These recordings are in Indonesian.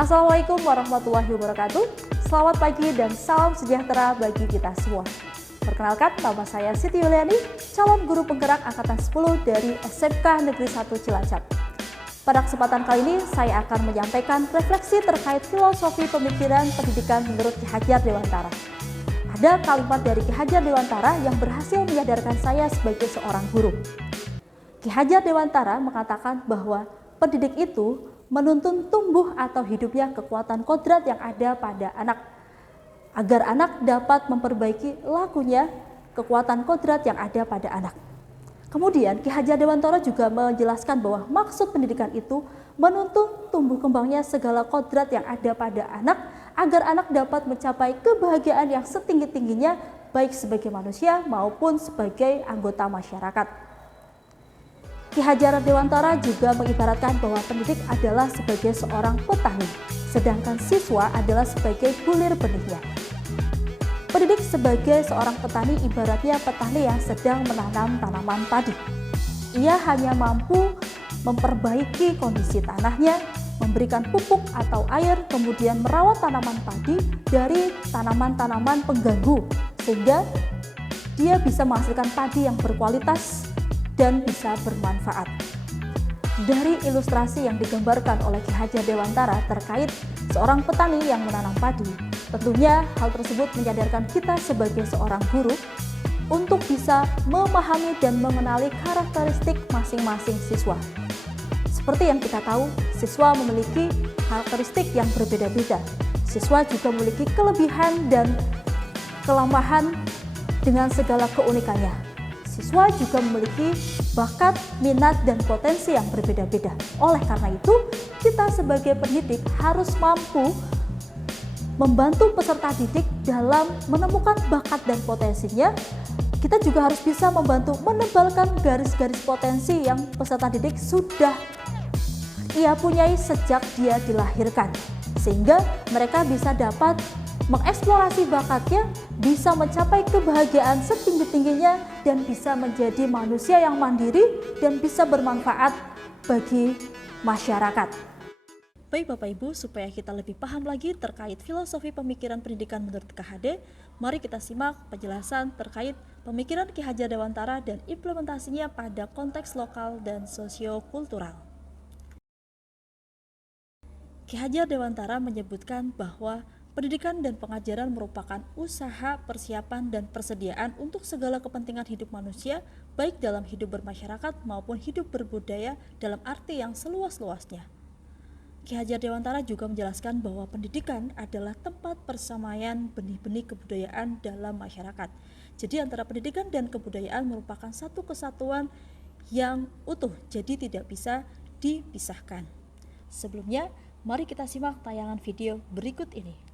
Assalamualaikum warahmatullahi wabarakatuh. Selamat pagi dan salam sejahtera bagi kita semua. Perkenalkan, nama saya Siti Yuliani, calon guru penggerak Angkatan 10 dari SMK Negeri 1 Cilacap. Pada kesempatan kali ini, saya akan menyampaikan refleksi terkait filosofi pemikiran pendidikan menurut Ki Hajar Dewantara. Ada kalimat dari Ki Hajar Dewantara yang berhasil menyadarkan saya sebagai seorang guru. Ki Hajar Dewantara mengatakan bahwa pendidik itu menuntun tumbuh atau hidupnya kekuatan kodrat yang ada pada anak, agar anak dapat memperbaiki lakunya kekuatan kodrat yang ada pada anak. Kemudian Ki Hajar Dewantara juga menjelaskan bahwa maksud pendidikan itu menuntun tumbuh kembangnya segala kodrat yang ada pada anak, agar anak dapat mencapai kebahagiaan yang setinggi-tingginya baik sebagai manusia maupun sebagai anggota masyarakat. Ki Hajar Dewantara juga mengibaratkan bahwa pendidik adalah sebagai seorang petani, sedangkan siswa adalah sebagai bulir benihnya. Pendidik sebagai seorang petani ibaratnya petani yang sedang menanam tanaman padi. Ia hanya mampu memperbaiki kondisi tanahnya, memberikan pupuk atau air, kemudian merawat tanaman padi dari tanaman-tanaman pengganggu, sehingga dia bisa menghasilkan padi yang berkualitas dan bisa bermanfaat. Dari ilustrasi yang digambarkan oleh Ki Hajar Dewantara terkait seorang petani yang menanam padi, tentunya hal tersebut menyadarkan kita sebagai seorang guru untuk bisa memahami dan mengenali karakteristik masing-masing siswa. Seperti yang kita tahu, siswa memiliki karakteristik yang berbeda-beda. Siswa juga memiliki kelebihan dan kelemahan dengan segala keunikannya. Siswa juga memiliki bakat, minat, dan potensi yang berbeda-beda. Oleh karena itu, kita sebagai pendidik harus mampu membantu peserta didik dalam menemukan bakat dan potensinya. Kita juga harus bisa membantu menebalkan garis-garis potensi yang peserta didik sudah ia punyai sejak dia dilahirkan, sehingga mereka bisa dapat mengeksplorasi bakatnya, bisa mencapai kebahagiaan setinggi-tingginya, dan bisa menjadi manusia yang mandiri dan bisa bermanfaat bagi masyarakat. Baik Bapak Ibu, supaya kita lebih paham lagi terkait filosofi pemikiran pendidikan menurut KHD, mari kita simak penjelasan terkait pemikiran Ki Hajar Dewantara dan implementasinya pada konteks lokal dan sosiokultural. Ki Hajar Dewantara menyebutkan bahwa pendidikan dan pengajaran merupakan usaha, persiapan, dan persediaan untuk segala kepentingan hidup manusia, baik dalam hidup bermasyarakat maupun hidup berbudaya dalam arti yang seluas-luasnya. Ki Hajar Dewantara juga menjelaskan bahwa pendidikan adalah tempat persamaian benih-benih kebudayaan dalam masyarakat. Jadi antara pendidikan dan kebudayaan merupakan satu kesatuan yang utuh, jadi tidak bisa dipisahkan. Sebelumnya, mari kita simak tayangan video berikut ini.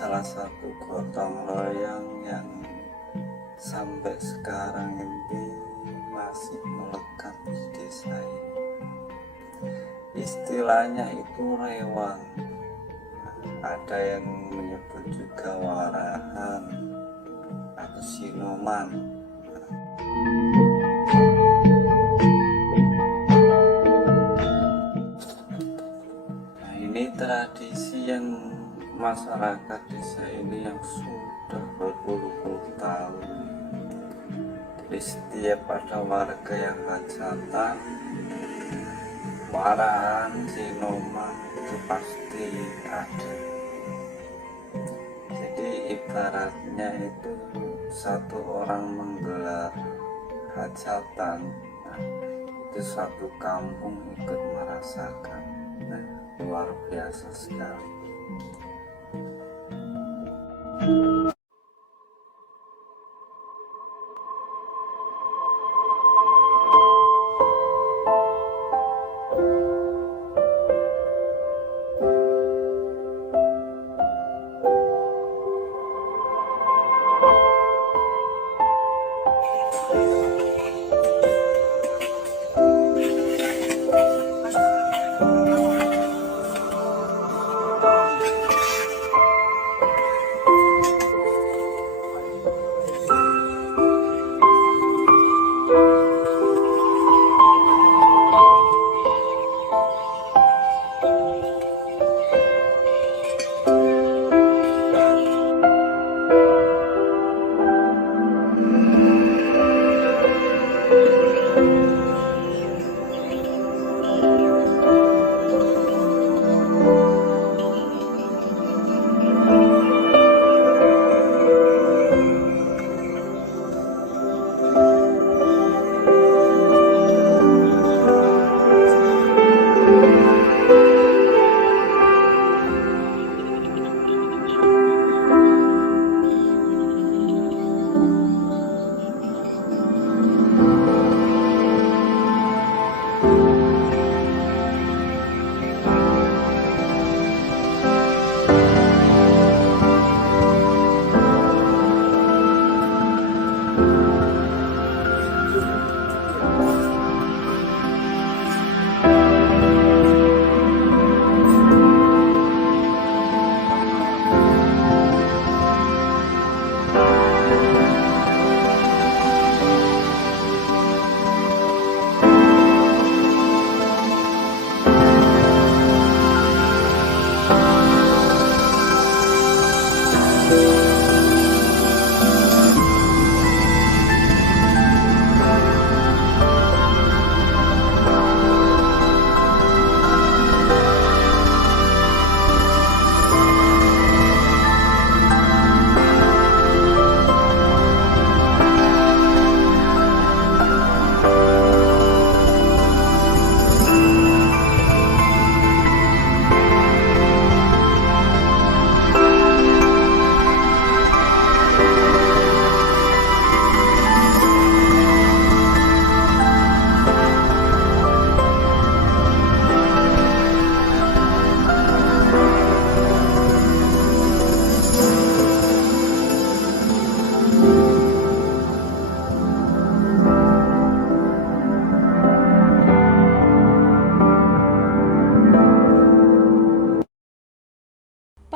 salah satu gotong royong yang sampai sekarang ini masih melekat di desa ini. Istilahnya itu rewang, ada yang menyebut juga warahan atau siluman. Nah, ini tradisi yang masyarakat desa ini yang sudah berpuluh-puluh tahun. Jadi setiap ada warga yang hajatan, warahan, siluman itu pasti ada. Jadi ibaratnya itu satu orang menggelar hajatan, nah, itu satu kampung ikut merasakan. Nah, luar biasa sekali.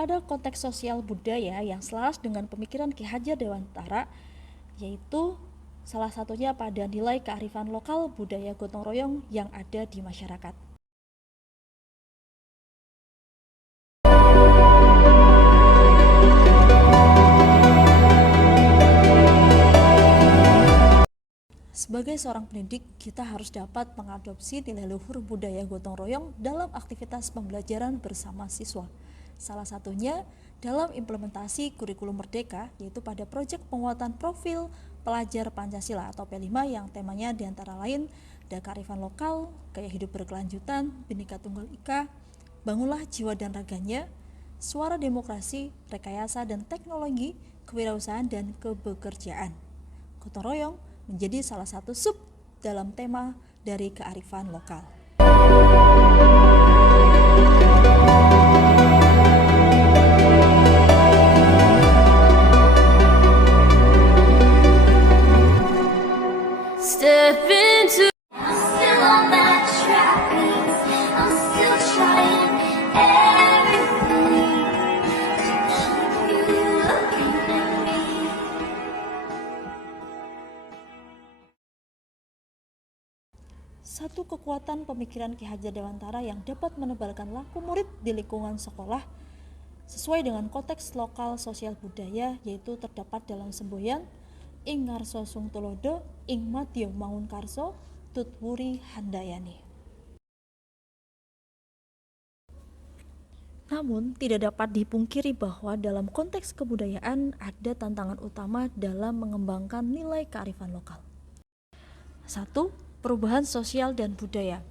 Pada konteks sosial budaya yang selaras dengan pemikiran Ki Hajar Dewantara, yaitu salah satunya pada nilai kearifan lokal budaya gotong royong yang ada di masyarakat. Sebagai seorang pendidik, kita harus dapat mengadopsi nilai luhur budaya gotong royong dalam aktivitas pembelajaran bersama siswa. Salah satunya dalam implementasi kurikulum Merdeka, yaitu pada proyek penguatan profil pelajar Pancasila atau P5 yang temanya diantara lain ada kearifan lokal, gaya hidup berkelanjutan, Bhinneka Tunggal Ika, bangunlah jiwa dan raganya, suara demokrasi, rekayasa dan teknologi, kewirausahaan dan kebekerjaan. Gotong royong menjadi salah satu sub dalam tema dari kearifan lokal. step into. I'm still on that track. I'm still trying everything to keep you looking at me. Satu kekuatan pemikiran Ki Hajar Dewantara yang dapat menebalkan laku murid di lingkungan sekolah sesuai dengan konteks lokal sosial budaya, yaitu terdapat dalam semboyan ing ngarso sung tulodo ing madya mangun karso tutwuri handayani. Namun tidak dapat dipungkiri bahwa dalam konteks kebudayaan ada tantangan utama dalam mengembangkan nilai kearifan lokal. 1. Perubahan sosial dan budaya.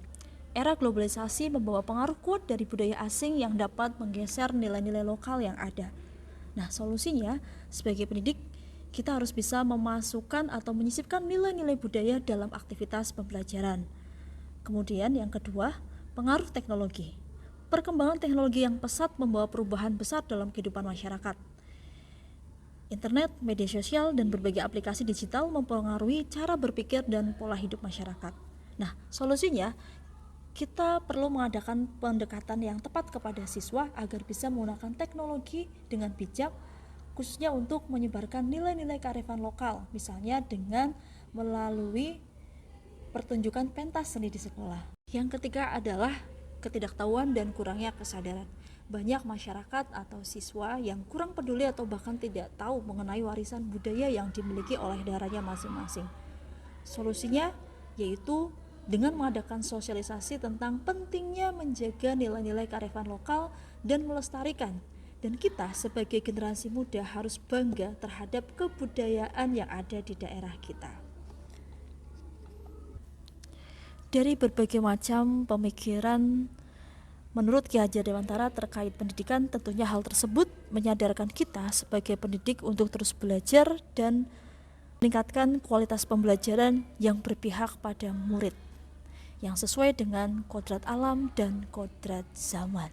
Era globalisasi membawa pengaruh kuat dari budaya asing yang dapat menggeser nilai-nilai lokal yang ada. Nah, solusinya sebagai pendidik kita harus bisa memasukkan atau menyisipkan nilai-nilai budaya dalam aktivitas pembelajaran. Kemudian yang kedua, pengaruh teknologi. Perkembangan teknologi yang pesat membawa perubahan besar dalam kehidupan masyarakat. Internet, media sosial, dan berbagai aplikasi digital mempengaruhi cara berpikir dan pola hidup masyarakat. Nah, solusinya kita perlu mengadakan pendekatan yang tepat kepada siswa agar bisa menggunakan teknologi dengan bijak, khususnya untuk menyebarkan nilai-nilai kearifan lokal, misalnya dengan melalui pertunjukan pentas seni di sekolah. Yang ketiga adalah ketidaktahuan dan kurangnya kesadaran. Banyak masyarakat atau siswa yang kurang peduli atau bahkan tidak tahu mengenai warisan budaya yang dimiliki oleh daerahnya masing-masing. Solusinya yaitu dengan mengadakan sosialisasi tentang pentingnya menjaga nilai-nilai kearifan lokal dan melestarikan. Dan kita sebagai generasi muda harus bangga terhadap kebudayaan yang ada di daerah kita. Dari berbagai macam pemikiran menurut Ki Hajar Dewantara terkait pendidikan, tentunya hal tersebut menyadarkan kita sebagai pendidik untuk terus belajar dan meningkatkan kualitas pembelajaran yang berpihak pada murid, yang sesuai dengan kodrat alam dan kodrat zaman.